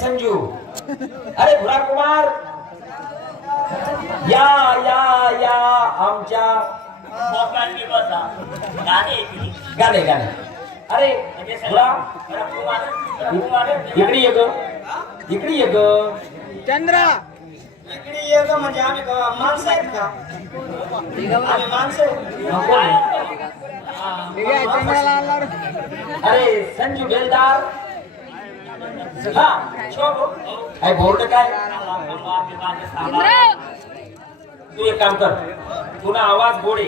संजू, अरे भुरा कुमार, या या या आमच्या गाणे गाणे. अरे भुरा, इकडे ये ग, इकडे ये ग. चंद्रा इकडे ये ग म्हणजे आम्ही माणसं आहेत का? आम्ही माणसं आहे. चंद्राला आणला. अरे संजू बेलदार. हा काय बोर्ड काय. तू एक काम कर, तुला आवाज गोडे,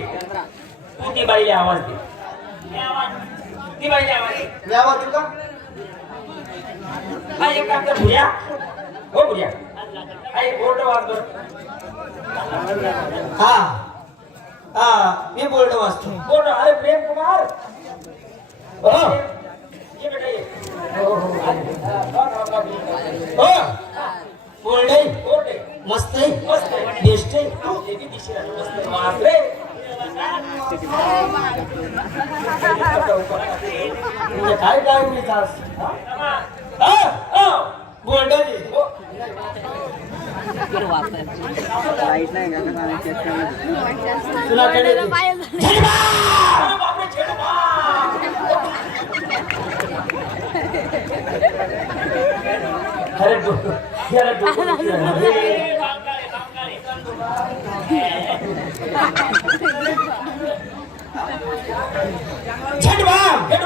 तू ती बाईला आवाज दे. ती बाईला आवाज दे. यावं तू का? हा एक काम कर भुया, हो भुया, हा एक बोर्ड वाज बर. हा हा मी बोर्ड वाचतो. बोर्ड. अरे प्रेम कुमार, हो ये बेटा ये. हो हो हो बोर्ड आहे. बोर्ड आहे. मस्त आहे. मस्त आहे. बेस्ट आहे. ते बी दिशेला मस्त आहे. बापरे. म्हणजे काय काय मी तास बोर्ड आहे. लाईट नाही का तुला कडे अरे बापरे, छेडू अरे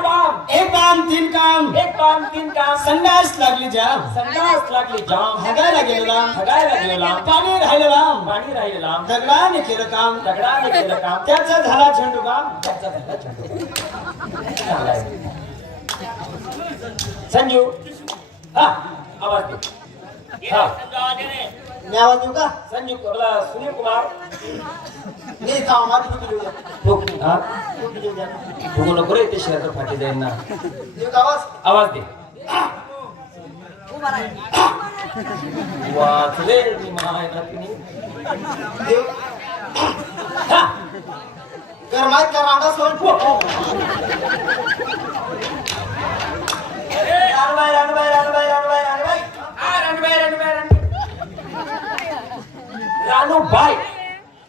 एक काम तीन काम. एक काम तीन काम. संडास लागली जाम. संडास लागली जाम. हगायला गेलो लांब. हगायला गेलो लांब. पाणी राहिलं लांब. पाणी राहिलं लांब. दगडाने केलं काम. दगडाने केलं काम. त्याचा झाला झेंडू काम. त्याचा झाला चंदू. चांगलाय. संजू, हा आवाज दे. हा मी आवाज देऊ का? संजू बोला. सुनील कुमार, मी थांब माझी कुठे देऊ द्या. हा कुठे देऊ द्या. बघू नको रे, ते शहर फाटी जाईल ना. देऊ का आवाज? आवाज दे. वाचले मी महाराज तिने. देऊ. हा गरमाईत का रांगा सोड. रानबाई रानबाई रानबाई रानबाई रानबाई. रानू बाय.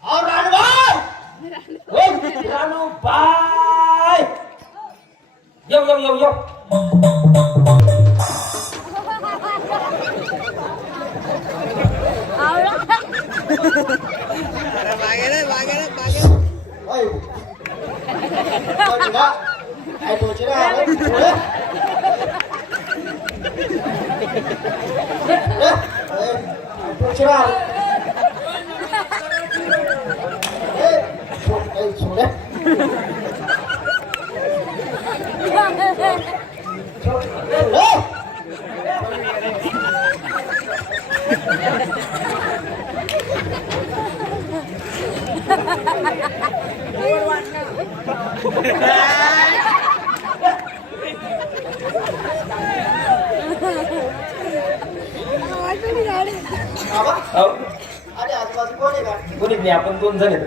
और रानबाई. रानू बाय. यो यो यो यो. ओय. ओय ना. आई पोचे रे आले. ओय. आई पोचे रे आले. ए सोडे. बाबा हो. अरे आजूबाजू कोण आहे का? कोणीच नाही, आपण दोन जण आहेत.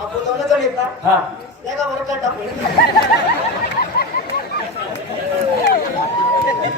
आपण दोन जण येत ना. हा नाही का बरं काय टाकू.